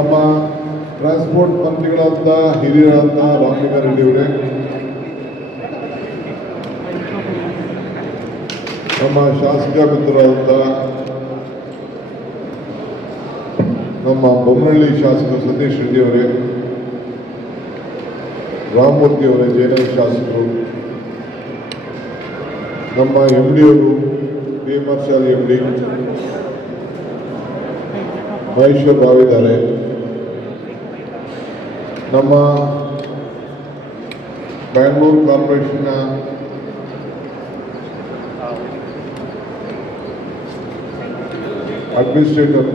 ನಮ್ಮ ಟ್ರಾನ್ಸ್ಪೋರ್ಟ್ ಮಂತ್ರಿಗಳಂತ ಹಿರಿಯರಂತ ರಾಮಲಿಂಗಾರೆಡ್ಡಿ ಅವರೇ, ನಮ್ಮ ಶಾಸಕ ಮಿತ್ರರಾದಂಥ ನಮ್ಮ ಬೊಮ್ಮಳ್ಳಿ ಶಾಸಕ ಸತೀಶ್ ರೆಡ್ಡಿ ಅವರೇ, ರಾಮಮೂರ್ತಿ ಅವರೇ ಜಯನಗರ ಶಾಸಕರು, ನಮ್ಮ ಎಂ ಡಿ ಅವರು B M D, Maheshwar Rao ನಮ್ಮ ಬೆಂಗಳೂರು ಕಾರ್ಪೊರೇಷನ್ನ ಅಡ್ಮಿನಿಸ್ಟ್ರೇಟರ್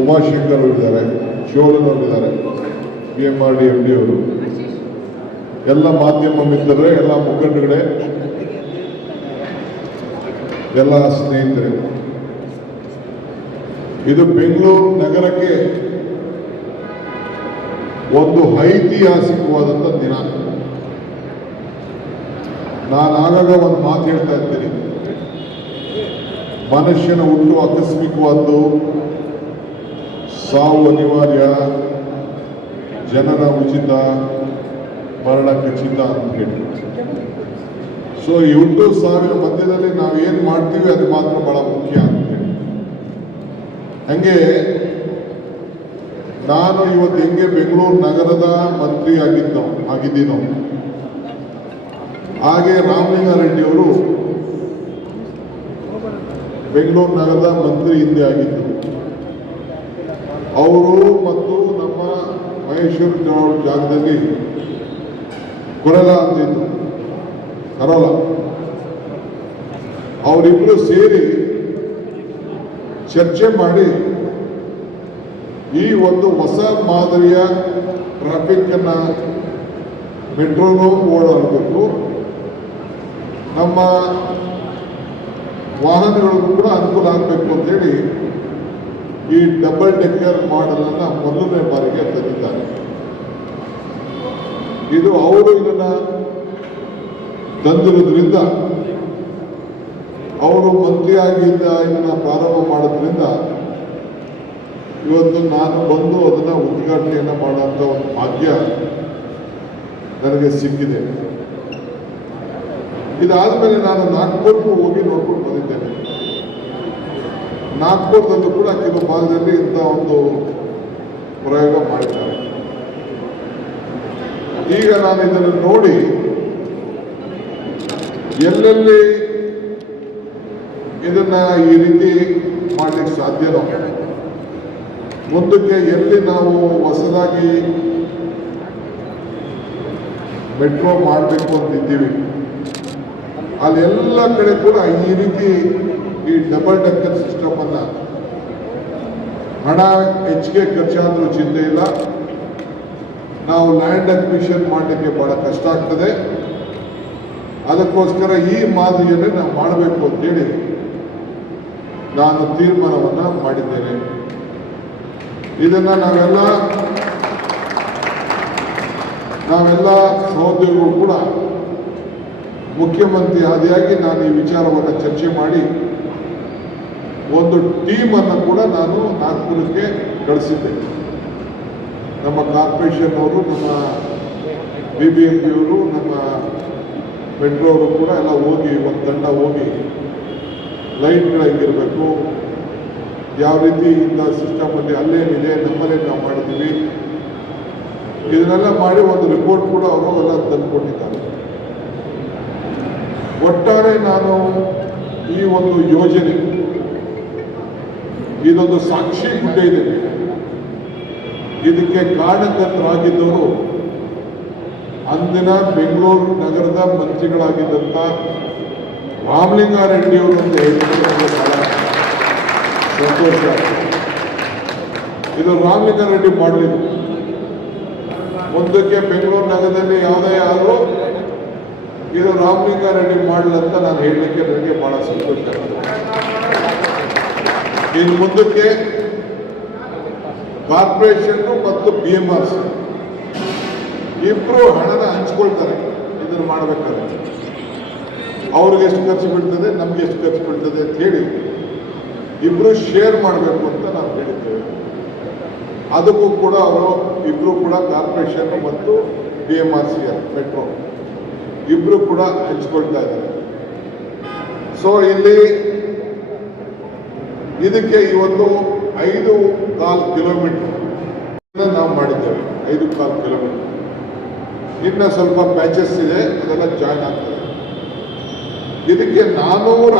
ಉಮಾಶಂಕರ್ ಅವರು ಇದ್ದಾರೆ B M R D M D ಅವರು. ಎಲ್ಲ ಮಾಧ್ಯಮ ಮಿತ್ರರೇ, ಎಲ್ಲ ಮುಖಂಡಗಳೇ ಎಲ್ಲ ಸ್ನೇಹಿತರೆ. ಇದು ಬೆಂಗಳೂರು ನಗರಕ್ಕೆ ಒಂದು ಐತಿಹಾಸಿಕವಾದಂಥ ದಿನ. ನಾನು ಆಗಾಗ ಒಂದು ಮಾತು ಹೇಳ್ತಾ ಇರ್ತೀನಿ. ಮನುಷ್ಯನ ಹುಟ್ಟು ಆಕಸ್ಮಿಕವಾದ್ದು ಸಾವು ಅನಿವಾರ್ಯ ಜನನ ಉಚಿತ ಮರಣ ಖಚಿತ ಅಂತ ಹೇಳಿ ಸೊ ಈ ಹುಟ್ಟು ಸಾವಿರ ಮಧ್ಯದಲ್ಲಿ ನಾವು ಏನು ಮಾಡ್ತೀವಿ ಅದು ಮಾತ್ರ ಬಹಳ ಮುಖ್ಯ. ಅಂತ ಹಂಗೆ ನಾನು ಇವತ್ತು ಹೆಂಗೆ ಬೆಂಗಳೂರು ನಗರದ ಮಂತ್ರಿ ಆಗಿದ್ದೋ ಆಗಿದ್ದೀನೋ, ಹಾಗೆ ರಾಮಲಿಂಗಾರೆಡ್ಡಿ ಅವರು ಬೆಂಗಳೂರು ನಗರದ ಮಂತ್ರಿ ಹಿಂದೆ ಆಗಿದ್ದರು. ಅವರು ಮತ್ತು ನಮ್ಮ ಮಹೇಶ್ವರ ಚೌಡ ಜಾಗದಲ್ಲಿ ಕೊರಲ ಅಂತಿದ್ದು ಕರೋಲ. ಅವರಿಬ್ಬರು ಸೇರಿ ಚರ್ಚೆ ಮಾಡಿ ಈ ಒಂದು ಹೊಸ ಮಾದರಿಯ ಟ್ರಾಫಿಕ್ಕನ್ನು ಮೆಟ್ರೋನು ಓಡಾಡಬೇಕು ನಮ್ಮ ವಾಹನಗಳಿಗೂ ಕೂಡ ಅನುಕೂಲ ಆಗಬೇಕು ಅಂತೇಳಿ ಈ ಡಬಲ್ ಡೆಕ್ಕರ್ ಮಾಡೆಲ್ ಅನ್ನ ಮೊದಲನೇ ಬಾರಿಗೆ ತಂದಿದ್ದಾರೆ. ಇದು ಅವರು ಇದನ್ನ ತಂದಿರೋದ್ರಿಂದ ಅವರು ಮಂತ್ರಿಯಾಗಿದ್ದ ಇದನ್ನು ಪ್ರಾರಂಭ ಮಾಡೋದ್ರಿಂದ ಇವತ್ತು ನಾನು ಬಂದು ಅದನ್ನು ಉದ್ಘಾಟನೆಯನ್ನು ಮಾಡುವಂತ ಒಂದು ಭಾಗ್ಯ ನನಗೆ ಸಿಕ್ಕಿದೆ. ಇದಾದ್ಮೇಲೆ ನಾನು ನಾಗ್ಪುರ್ಗೂ ಹೋಗಿ ನೋಡ್ಕೊಂಡು ಬಂದಿದ್ದೇನೆ. ನಾಗ್ಪುರದಲ್ಲೂ ಕೂಡ ಕೆಲವು ಭಾಗದಲ್ಲಿ ಇಂಥ ಒಂದು ಪ್ರಯೋಗ ಮಾಡಿದ್ದಾರೆ. ಈಗ ನಾನು ಇದನ್ನು ನೋಡಿ ಎಲ್ಲೆಲ್ಲಿ ಇದನ್ನ ಈ ರೀತಿ ಮಾಡ್ಲಿಕ್ಕೆ ಸಾಧ್ಯನೋ? ಮುಂದಕ್ಕೆ ಎಲ್ಲಿ ನಾವು ಹೊಸದಾಗಿ ಮೆಟ್ರೋ ಮಾಡಬೇಕು ಅಂತಿದ್ದೀವಿ, ಅಲ್ಲೆಲ್ಲ ಕಡೆ ಕೂಡ ಈ ರೀತಿ ಈ ಡಬಲ್ ಡಕ್ಕರ್ ಸಿಸ್ಟಮ್ ಅನ್ನ ಹಣ ಹೆಚ್ಚಿಗೆ ಖರ್ಚಾದ್ರೂ ಚಿಂತೆ ಇಲ್ಲ. ನಾವು ಲ್ಯಾಂಡ್ ಅಕ್ವಿಷನ್ ಮಾಡಲಿಕ್ಕೆ ಬಹಳ ಕಷ್ಟ ಆಗ್ತದೆ. ಅದಕ್ಕೋಸ್ಕರ ಈ ಮಾದರಿಯನ್ನೇ ನಾವು ಮಾಡಬೇಕು ಅಂತೇಳಿ ನಾನು ತೀರ್ಮಾನವನ್ನ ಮಾಡಿದ್ದೇನೆ. ಇದನ್ನ ನಾವೆಲ್ಲ ನಾವೆಲ್ಲ ಸಹೋದ್ಯೋಗಿಗಳು ಕೂಡ ಮುಖ್ಯಮಂತ್ರಿ ಆದಿಯಾಗಿ ನಾನು ಈ ವಿಚಾರವನ್ನು ಚರ್ಚೆ ಮಾಡಿ ಒಂದು ಟೀಮ್ ಅನ್ನು ಕೂಡ ನಾನು ನಾಗ್ಪುರಕ್ಕೆ ಕಳಿಸಿದ್ದೆ. ನಮ್ಮ ಕಾರ್ಪೊರೇಷನ್ ಅವರು, ನಮ್ಮ ಬಿ ಬಿ ಎಂ ಪಿಯವರು ನಮ್ಮ ಮೆಟ್ರೋ ಅವರು ಕೂಡ ಎಲ್ಲ ಹೋಗಿ ಒಂದು ತಂಡ ಹೋಗಿ ಲೈಟ್ಗಳು ಹೆಂಗಿರಬೇಕು ಯಾವ ರೀತಿ ಇಂಥ ಸಿಸ್ಟಮ್ ಅಲ್ಲಿ ಅಲ್ಲೇನಿದೆ ನಮ್ಮಲ್ಲೇ ನಾವು ಮಾಡಿದ್ದೀವಿ. ಇದನ್ನೆಲ್ಲ ಮಾಡಿ ಒಂದು ರಿಪೋರ್ಟ್ ಕೂಡ ಅವರು ಎಲ್ಲ ತಂದುಕೊಟ್ಟಿದ್ದಾರೆ. ಒಟ್ಟಾರೆ ನಾನು ಈ ಒಂದು ಯೋಜನೆ, ಇದೊಂದು ಸಾಕ್ಷಿ ಗುಡ್ಡೆ ಇದೆ. ಇದಕ್ಕೆ ಕಾರಣಕರ್ತರಾಗಿದ್ದವರು ಅಂದಿನ ಬೆಂಗಳೂರು ನಗರದ ಮಂತ್ರಿಗಳಾಗಿದ್ದಂಥ ರಾಮಲಿಂಗಾರೆಡ್ಡಿ ಅವರು ಅಂತ ಹೇಳಿದ್ರೆ ಬಹಳ ಸಂತೋಷ. ಇದು ರಾಮಲಿಂಗಾರೆಡ್ಡಿ ಮಾಡಲಿದ್ದು ಮುಂದಕ್ಕೆ ಬೆಂಗಳೂರು ನಗರದಲ್ಲಿ ಯಾವುದೇ ಆದರೂ ಇದು ರಾಮಲಿಂಗಾರೆಡ್ಡಿ ಮಾಡಲ್ ಅಂತ ನಾನು ಹೇಳಲಿಕ್ಕೆ ನನಗೆ ಬಹಳ ಸಂತೋಷ. ಇನ್ನು ಮುಂದಕ್ಕೆ ಕಾರ್ಪೊರೇಷನ್ ಮತ್ತು ಬಿ ಎಂ ಆರ್ ಸಿ ಇಬ್ಬರು ಹಣನ ಹಂಚ್ಕೊಳ್ತಾರೆ. ಇದನ್ನು ಮಾಡಬೇಕಾದ್ರೆ ಅವ್ರಿಗೆ ಎಷ್ಟು ಖರ್ಚು ಬೀಳ್ತದೆ, ನಮ್ಗೆ ಎಷ್ಟು ಖರ್ಚು ಬೀಳ್ತದೆ ಅಂತ ಹೇಳಿ ಇಬ್ರು ಶೇರ್ ಮಾಡಬೇಕು ಅಂತ ನಾವು ಹೇಳಿದ್ದೇವೆ ಅದಕ್ಕೂ ಕೂಡ ಅವರು ಇಬ್ರು ಕೂಡ ಕಾರ್ಪೊರೇಷನ್ ಮತ್ತು B M R C L metro ಇಬ್ರು ಕೂಡ ಹಂಚ್ಕೊಳ್ತಾ ಇದ್ದಾರೆ. ಸೊ ಇಲ್ಲಿ ಇದಕ್ಕೆ ಇವತ್ತು ಐದು ಕಾಲ್ ಕಿಲೋಮೀಟರ್ ನಾವು ಮಾಡಿದ್ದೇವೆ. ಐದು ಕಾಲ್ ಕಿಲೋಮೀಟರ್ ಇನ್ನ ಸ್ವಲ್ಪ ಪ್ಯಾಚಸ್ ಇದೆ, ಅದೆಲ್ಲ ಜಾಯ್ನ್ ಆಗ್ತದೆ. ಇದಕ್ಕೆ ನಾನೂರ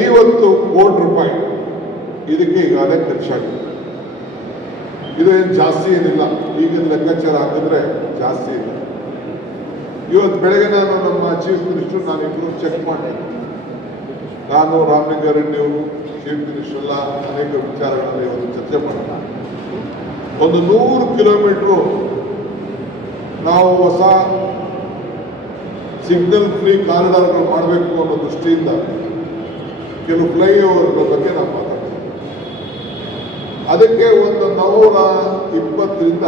ಐವತ್ತು ಕೋಟಿ ರೂಪಾಯಿ ಇದಕ್ಕೆ ಈಗಾಗಲೇ ಖರ್ಚಾಗಿದೆ. ಇದು ಏನು ಜಾಸ್ತಿ ಏನಿಲ್ಲ. ಈಗಿನ ಲೆಕ್ಕಾಚಾರ ಹಾಕಿದ್ರೆ ಜಾಸ್ತಿ ಇಲ್ಲ. ಇವತ್ತು ಬೆಳಗ್ಗೆ ನಾನು ನಮ್ಮ ಚೀಫ್ ಮಿನಿಸ್ಟರ್ ನಾನು ಇಬ್ಬರು ಚೆಕ್ ಮಾಡಿ. ನಾನು ರಾಮಲಿಂಗಾರೆಡ್ಡಿ ಅವರು ಚೀಫ್ ಮಿನಿಸ್ಟರ್ ಎಲ್ಲ ಅನೇಕ ವಿಚಾರಗಳಲ್ಲಿ ಇವತ್ತು ಚರ್ಚೆ ಮಾಡೋಣ ಒಂದು ನೂರು ಕಿಲೋಮೀಟ್ರು ನಾವು ಹೊಸ ಸಿಗ್ನಲ್ ಫ್ರೀ ಕಾರಿಡಾರ್ಗಳು ಮಾಡಬೇಕು ಅನ್ನೋ ದೃಷ್ಟಿಯಿಂದ ಕೆಲವು ಫ್ಲೈಓವರ್ಗಳ ಬಗ್ಗೆ ನಾವು ಮಾತಾಡ್ತೀವಿ. ಅದಕ್ಕೆ ಒಂದು ನೂರ ಇಪ್ಪತ್ತರಿಂದ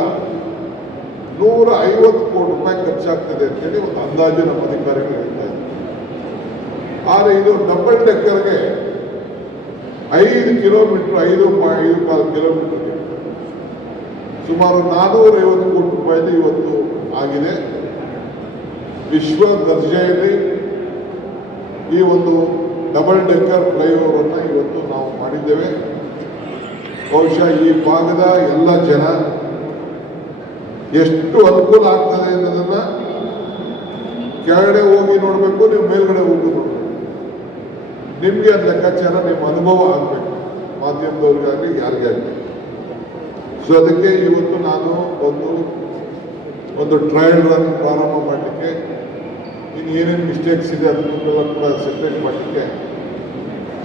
ನೂರ ಐವತ್ತು ಕೋಟಿ ರೂಪಾಯಿ ಖರ್ಚಾಗ್ತದೆ ಅಂತೇಳಿ ಒಂದು ಅಂದಾಜು ನಮ್ಮ ಅಧಿಕಾರಿಗಳು ಹೇಳ್ತಾ ಇದ್ದಾರೆ. ಆದರೆ ಇದು ಡಬಲ್ ಡೆಕ್ಕರ್ಗೆ ಐದು ಕಿಲೋಮೀಟರ್, ಐದು ಐದು ಕಾಲು ಕಿಲೋಮೀಟರ್ಗೆ ಸುಮಾರು ನಾನ್ನೂರ ಐವತ್ತು ಕೋಟಿ ರೂಪಾಯಿದು ಇವತ್ತು ಆಗಿದೆ ವಿಶ್ವ ದರ್ಜೆಯಲ್ಲಿ ಈ ಒಂದು ಡಬಲ್ ಡೆಕ್ಕರ್ ಫ್ಲೈಓವರ್ ಅನ್ನು ಇವತ್ತು ನಾವು ಮಾಡಿದ್ದೇವೆ. ಬಹುಶಃ ಈ ಭಾಗದ ಎಲ್ಲ ಜನ ಎಷ್ಟು ಅನುಕೂಲ ಆಗ್ತದೆ ಅನ್ನೋದನ್ನ ಕೆಳಗಡೆ ಹೋಗಿ ನೋಡಬೇಕು, ನೀವು ಮೇಲ್ಗಡೆ ಹೋಗಿ ನೋಡಬೇಕು. ನಿಮಗೆ ಅದು ಲೆಕ್ಕಾಚಾರ, ನಿಮ್ಮ ಅನುಭವ ಆಗಬೇಕು. ಮಾಧ್ಯಮದವ್ರಿಗಾಗಲಿ ಯಾರಿಗೇ ಆಗಲಿ ಸೊ ಅದಕ್ಕೆ ಇವತ್ತು ನಾನು ಒಂದು ಒಂದು ಟ್ರಯಲ್ ರನ್ ಪ್ರಾರಂಭ ಮಾಡಲಿಕ್ಕೆ, ಇನ್ನು ಏನೇನು ಮಿಸ್ಟೇಕ್ಸ್ ಇದೆ ಅದನ್ನೆಲ್ಲ ಕೂಡ ಸೆಪ್ರೇಟ್ ಮಾಡಲಿಕ್ಕೆ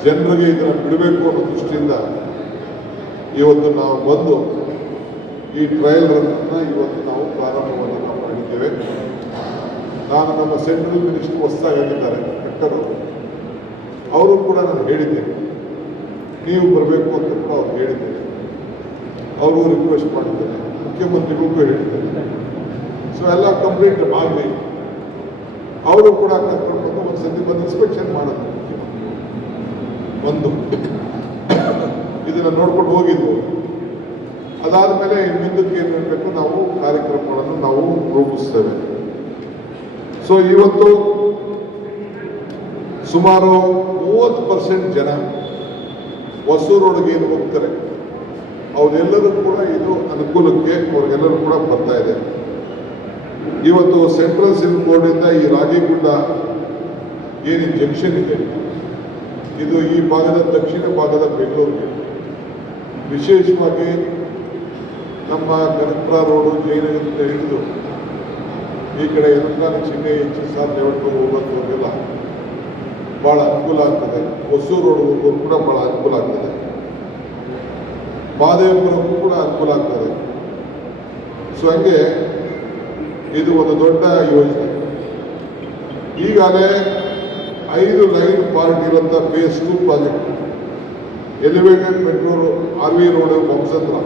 ಜನರಿಗೆ ಇದನ್ನು ಬಿಡಬೇಕು ಅನ್ನೋ ದೃಷ್ಟಿಯಿಂದ ಇವತ್ತು ನಾವು ಬಂದು ಈ ಟ್ರಯಲ್ ರನ್ನ ಇವತ್ತು ನಾವು ಪ್ರಾರಂಭವನ್ನು ನಾವು ಮಾಡಿದ್ದೇವೆ. ನಾನು ನಮ್ಮ ಸೆಂಟ್ರಲ್ ಮಿನಿಸ್ಟರ್ ಹೊಸದಾಗಿದ್ದಾರೆ ಕಟ್ಟರ್ ಅವರು. ಕೂಡ ನಾನು ಹೇಳಿದ್ದೇನೆ ನೀವು ಬರಬೇಕು ಅಂತ ಕೂಡ ಅವ್ರು ಹೇಳಿದ್ದೇನೆ ಅವರು ರಿಕ್ವೆಸ್ಟ್ ಮಾಡಿದ್ದೇನೆ ಮುಖ್ಯಮಂತ್ರಿಗಳಿಗೂ ಹೇಳಿದ್ದೇನೆ ಸೊ ಎಲ್ಲ ಕಂಪ್ಲೀಟ್ ಆಗಲಿ ಅವರು ಕೂಡ ಕರ್ಕೊಂಡು ಒಂದು ಸತಿ ಬಂದು ಇನ್ಸ್ಪೆಕ್ಷನ್ ಮಾಡೋದು. ಒಂದು ಇದನ್ನು ನೋಡ್ಕೊಂಡು ಹೋಗಿದ್ವು. ಅದಾದ ಮೇಲೆ ಮುಂದಕ್ಕೆ ಏನು ಹೇಳಬೇಕು ನಾವು ಕಾರ್ಯಕ್ರಮಗಳನ್ನು ನಾವು ರೂಪಿಸ್ತೇವೆ. ಸೊ ಇವತ್ತು ಸುಮಾರು ಮೂವತ್ತು ಪರ್ಸೆಂಟ್ ಜನ ಹೊಸೂರೊಳಗೆ ಏನು ಹೋಗ್ತಾರೆ? ಅವರೆಲ್ಲರೂ ಕೂಡ ಇದು ಅನುಕೂಲಕ್ಕೆ ಅವ್ರಿಗೆಲ್ಲರೂ ಕೂಡ ಬರ್ತಾ ಇದೆ. ಇವತ್ತು ಸೆಂಟ್ರಲ್ ಸಿಲ್ಕ್ ಬೋರ್ಡಿಂದ ಈ ರಾಗಿಗುಡ್ಡ ಏನು ಜಂಕ್ಷನ್ ಇದೆ? ಇದು ಈ ಭಾಗದ ದಕ್ಷಿಣ ಭಾಗದ ಬೆಂಗಳೂರಿಗೆ. ವಿಶೇಷವಾಗಿ ನಮ್ಮ ಕನಕಪುರ ರೋಡು, ಜಯನಗರದಿಂದ ಹಿಡಿದು ಈ ಕಡೆ electronic city H S R ಹೋಗೋದವ್ರಿಗೆಲ್ಲ ಭಾಳ ಅನುಕೂಲ ಆಗ್ತದೆ. ಹೊಸೂರು ರೋಡ್ ಹೋಗೋರು ಕೂಡ ಭಾಳ ಅನುಕೂಲ ಆಗ್ತದೆ. ಮಹದೇವಪುರಕ್ಕೂ ಕೂಡ ಅನುಕೂಲ ಆಗ್ತದೆ. ಸೊ ಹಂಗೆ ಇದು ಒಂದು ದೊಡ್ಡ ಯೋಜನೆ. ಈಗಾಗಲೇ ಐದು ಲೈನ್ ಪಾರ್ಟ್ ಇರುವಂಥ phase two project elevated metro R V road ವಂಶಂದ್ರ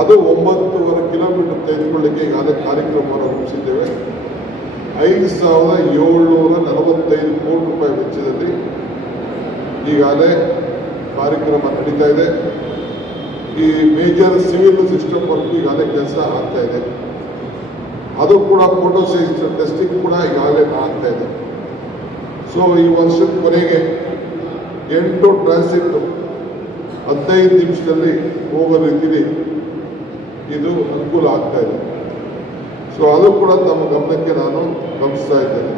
ಅದು ಒಂಬತ್ತೂವರೆ ಕಿಲೋಮೀಟರ್ ತೆಗೆದುಕೊಳ್ಳಿಕ್ಕೆ ಈಗಾಗಲೇ ಕಾರ್ಯಕ್ರಮವನ್ನು ರೂಪಿಸಿದ್ದೇವೆ. ಐದು ಸಾವಿರದ ಏಳ್ನೂರ ನಲವತ್ತೈದು ಕೋಟಿ ರೂಪಾಯಿ ವೆಚ್ಚದಲ್ಲಿ ಈಗಾಗಲೇ ಕಾರ್ಯಕ್ರಮ ನಡೀತಾ ಇದೆ. ಈ ಮೇಜರ್ ಸಿವಿಲ್ ಸಿಸ್ಟಮ್ ವರ್ಕ್ ಈಗಾಗಲೇ ಕೆಲಸ ಆಗ್ತಾ ಇದೆ. ಅದು ಕೂಡ ಫೋಟೋ ಸೈಜ್ ಟೆಸ್ಟಿಂಗ್ ಕೂಡ ಈಗಾಗಲೇ ಆಗ್ತಾ ಇದೆ. ಸೊ ಈ ವರ್ಷದ ಕೊನೆಗೆ ಎಂಟು ಟ್ರಾನ್ಸಿಟ್ ಹದಿನೈದು ನಿಮಿಷದಲ್ಲಿ ಹೋಗೋ ರೀತಿಲಿ ಇದು ಅನುಕೂಲ ಆಗ್ತಾ ಇದೆ. ಸೊ ಅದು ಕೂಡ ತಮ್ಮ ಗಮನಕ್ಕೆ ನಾನು ಗಮನಿಸ್ತಾ ಇದ್ದೇನೆ.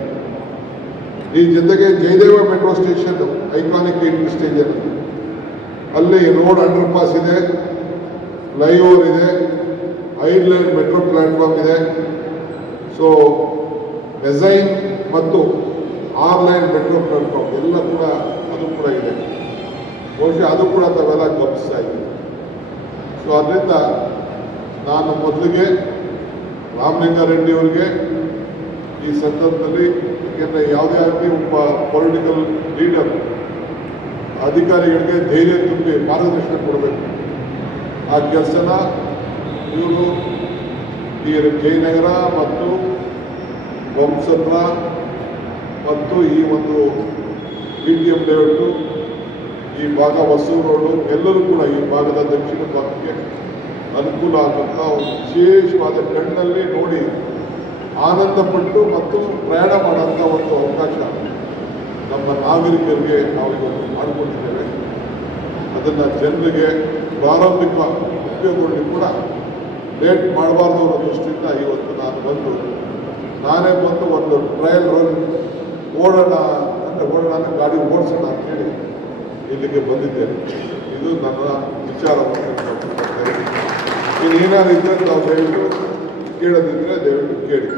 ಈ ಜೊತೆಗೆ Jayadeva metro station iconic entry station ಅಲ್ಲಿ ರೋಡ್ ಅಂಡರ್ ಪಾಸ್ ಇದೆ ಫ್ಲೈಓವರ್ ಇದೆ ಐಡ್ ಮೆಟ್ರೋ ಪ್ಲಾಟ್ಫಾರ್ಮ್ ಇದೆ. ಸೊ ಡೆಸೈನ್ ಮತ್ತು ಆನ್ಲೈನ್ ಬೆಡ್ರೂಮ್ ಪ್ಲಾಟ್ಫಾರ್ಮ್ ಎಲ್ಲ ಕೂಡ ಅದು ಕೂಡ ಇದೆ. ಬಹುಶಃ ಅದು ಕೂಡ ತಾವೆಲ್ಲ ಗಮನಿಸ್ತಾ ಇದೆ ಸೊ ಅದರಿಂದ ನಾನು ಮೊದಲಿಗೆ ರಾಮಲಿಂಗಾರೆಡ್ಡಿಯವರಿಗೆ ಈ ಸಂದರ್ಭದಲ್ಲಿ ಯಾಕೆಂದರೆ ಯಾವುದೇ ಆಗಲಿ ಒಬ್ಬ ಪೊಲಿಟಿಕಲ್ ಲೀಡರ್ ಅಧಿಕಾರಿಗಳಿಗೆ ಧೈರ್ಯ ತುಂಬಿ ಮಾರ್ಗದರ್ಶನ ಕೊಡಬೇಕು. ಆ ಕೆಲಸನ ಇವರು ಈ ಜಯನಗರ ಮತ್ತು ವಂಸತ್ರ ಮತ್ತು ಈ ಒಂದು ಬಿ ಟಿ ಎಂ ಲೇಔಟು ಈ ಭಾಗ ಹೊಸೂರು ರೋಡು ಎಲ್ಲರೂ ಕೂಡ ಈ ಭಾಗದ ದಕ್ಷಿಣ ಭಾಗಕ್ಕೆ ಅನುಕೂಲ ಆಗುವಂಥ ಒಂದು ವಿಶೇಷವಾದ ಕಣ್ಣಲ್ಲಿ ನೋಡಿ ಆನಂದಪಟ್ಟು ಮತ್ತು ಪ್ರಯಾಣ ಮಾಡೋಂಥ ಒಂದು ಅವಕಾಶ ನಮ್ಮ ನಾಗರಿಕರಿಗೆ ನಾವು ಇವತ್ತು ಮಾಡಿಕೊಟ್ಟಿದ್ದೇವೆ. ಅದನ್ನು ಜನರಿಗೆ ಪ್ರಾರಂಭಿಕ ಉಪಯೋಗಗಳಿಗೆ ಕೂಡ ಲೇಟ್ ಮಾಡಬಾರ್ದು ಅನ್ನೋ ದೃಷ್ಟಿಯಿಂದ ಇವತ್ತು ನಾನು ಬಂದು ನಾನೇ ಬಂದು ಒಂದು ಟ್ರಯಲ್ ರನ್ ಓಡೋಣ ಅಂದರೆ ಓಡೋಣ ಗಾಡಿ ಓಡಿಸೋಣ ಅಂತೇಳಿ ಇಲ್ಲಿಗೆ ಬಂದಿದ್ದೇನೆ ಇದು ನನ್ನ ವಿಚಾರ. ಇನ್ನು ಏನಾದ್ರು ಇದ್ದರೆ ನಾವು ದಯವಿಟ್ಟು ಕೇಳೋದಿದ್ರೆ ದಯವಿಟ್ಟು ಕೇಳಿ